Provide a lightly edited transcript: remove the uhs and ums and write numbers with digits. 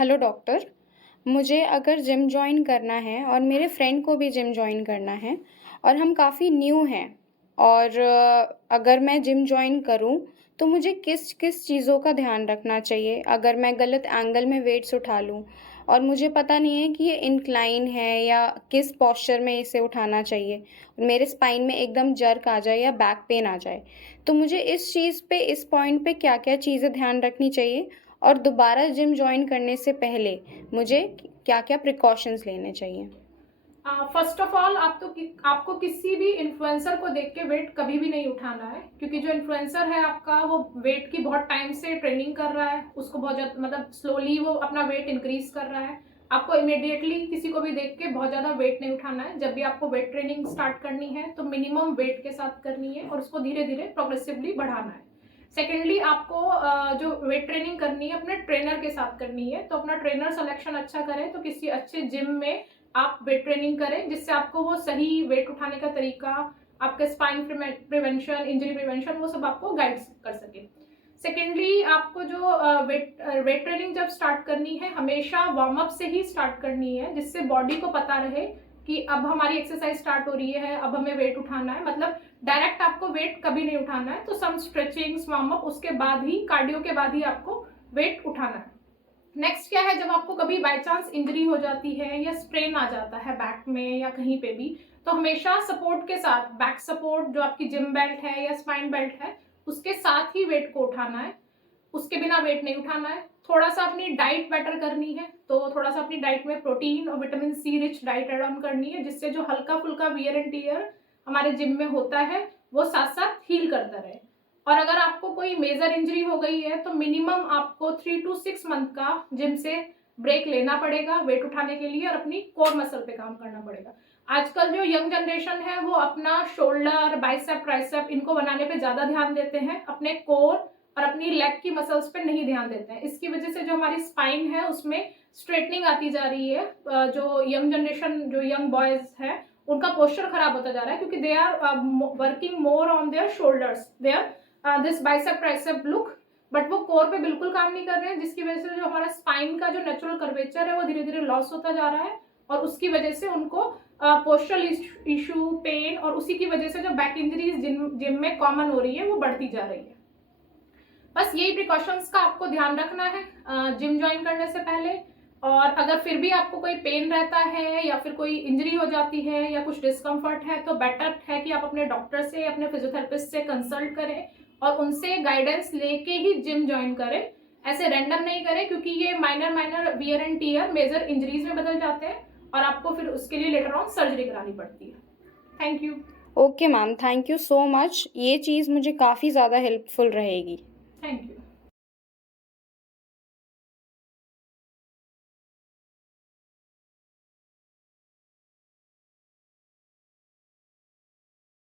Hello doctor, मुझे अगर gym join करना है और मेरे फ्रेंड को भी जिम जॉइन करना है और हम काफ़ी न्यू हैं और अगर मैं जिम जॉइन करूँ तो मुझे किस-किस चीज़ों का ध्यान रखना चाहिए? अगर मैं गलत एंगल में वेट्स उठा लूँ और मुझे पता नहीं है कि ये इंक्लाइन है या किस पोस्चर में इसे उठाना चाहिए, मेरे स्पाइन में एकदम जर्क आ जाए या बैक पेन आ जाए, तो मुझे इस चीज़ पे इस पॉइंट पे क्या-क्या चीज़ें ध्यान रखनी चाहिए? और दोबारा जिम जॉइन करने से पहले मुझे क्या-क्या प्रिकॉशंस लेने चाहिए? फर्स्ट ऑफ ऑल आपको किसी भी इन्फ्लुएंसर को देख के वेट कभी भी नहीं उठाना है, क्योंकि जो इन्फ्लुएंसर है आपका वो वेट की बहुत टाइम से ट्रेनिंग कर रहा है, उसको बहुत ज़्यादा मतलब स्लोली वो अपना वेट इंक्रीज कर रहा है। आपको इमिडिएटली किसी को भी देख के बहुत ज़्यादा वेट नहीं उठाना है। जब भी आपको वेट ट्रेनिंग स्टार्ट करनी है तो मिनिमम वेट के साथ करनी है और उसको धीरे धीरे प्रोग्रेसिवली बढ़ाना है। सेकेंडली आपको जो वेट ट्रेनिंग करनी है अपने ट्रेनर के साथ करनी है, तो अपना ट्रेनर सिलेक्शन अच्छा करें, तो किसी अच्छे जिम में आप वेट ट्रेनिंग करें जिससे आपको वो सही वेट उठाने का तरीका, आपके स्पाइन प्रिवेंशन, इंजरी प्रिवेंशन, वो सब आपको गाइड कर सके। सेकेंडली आपको जो वेट ट्रेनिंग जब स्टार्ट करनी है हमेशा वार्म अप से ही स्टार्ट करनी है, जिससे बॉडी को पता रहे कि अब हमारी एक्सरसाइज स्टार्ट हो रही है, अब हमें वेट उठाना है। मतलब डायरेक्ट आपको वेट कभी नहीं उठाना है, तो सम स्ट्रेचिंग्स, वार्म अप, उसके बाद ही, कार्डियो के बाद ही आपको वेट उठाना है। नेक्स्ट क्या है, जब आपको कभी बाय चांस इंजरी हो जाती है या स्ट्रेन आ जाता है बैक में या कहीं पे भी, तो हमेशा सपोर्ट के साथ, बैक सपोर्ट जो आपकी जिम बेल्ट है या स्पाइन बेल्ट है उसके साथ ही वेट को उठाना है, उसके बिना वेट नहीं उठाना है। थोड़ा सा अपनी डाइट बेटर करनी है, तो थोड़ा सा अपनी डाइट में प्रोटीन और vitamin C rich diet add on करनी है, जिससे जो हल्का फुल्का वियर एंड टीयर हमारे जिम में होता है वो साथ साथ हील करता रहे। और अगर आपको कोई मेजर इंजरी हो गई है तो मिनिमम आपको 3 to 6 मंथ का जिम से ब्रेक लेना पड़ेगा वेट उठाने के लिए और अपनी कोर मसल पे काम करना पड़ेगा। आजकल जो यंग जनरेशन है वो अपना शोल्डर, बाइसेप, ट्राइसेप इनको बनाने पे ज्यादा ध्यान देते हैं, अपने कोर और अपनी लेग की मसल्स पे नहीं ध्यान देते हैं। इसकी वजह से जो हमारी स्पाइन है उसमें स्ट्रेटनिंग आती जा रही है। जो यंग जनरेशन, जो यंग बॉयज है, उनका पोस्चर खराब होता जा रहा है, क्योंकि they are working more on their shoulders, their this bicep tricep look, but वो कोर पे बिल्कुल काम नहीं कर रहे हैं, जिसकी वजह से जो हमारा स्पाइन का जो नेचुरल कर्वेचर है वो धीरे धीरे लॉस होता जा रहा है और उसकी वजह से उनको पोस्चरल इशू, पेन, और उसी की वजह से जो बैक इंजरीज जिम में कॉमन हो रही है वो बढ़ती जा रही है। बस यही प्रिकॉशंस का आपको ध्यान रखना है जिम ज्वाइन करने से पहले। और अगर फिर भी आपको कोई पेन रहता है या फिर कोई इंजरी हो जाती है या कुछ डिस्कम्फर्ट है, तो बेटर है कि आप अपने डॉक्टर से, अपने फिजियोथेरेपिस्ट से कंसल्ट करें और उनसे गाइडेंस लेके ही जिम ज्वाइन करें। ऐसे रैंडम नहीं करें, क्योंकि ये minor minor wear and tear major injuries में बदल जाते हैं और आपको फिर उसके लिए लेटर ऑन सर्जरी करानी पड़ती है। Thank you. Okay ma'am, thank you so much. ये चीज़ मुझे काफ़ी ज़्यादा हेल्पफुल रहेगी। Thank you.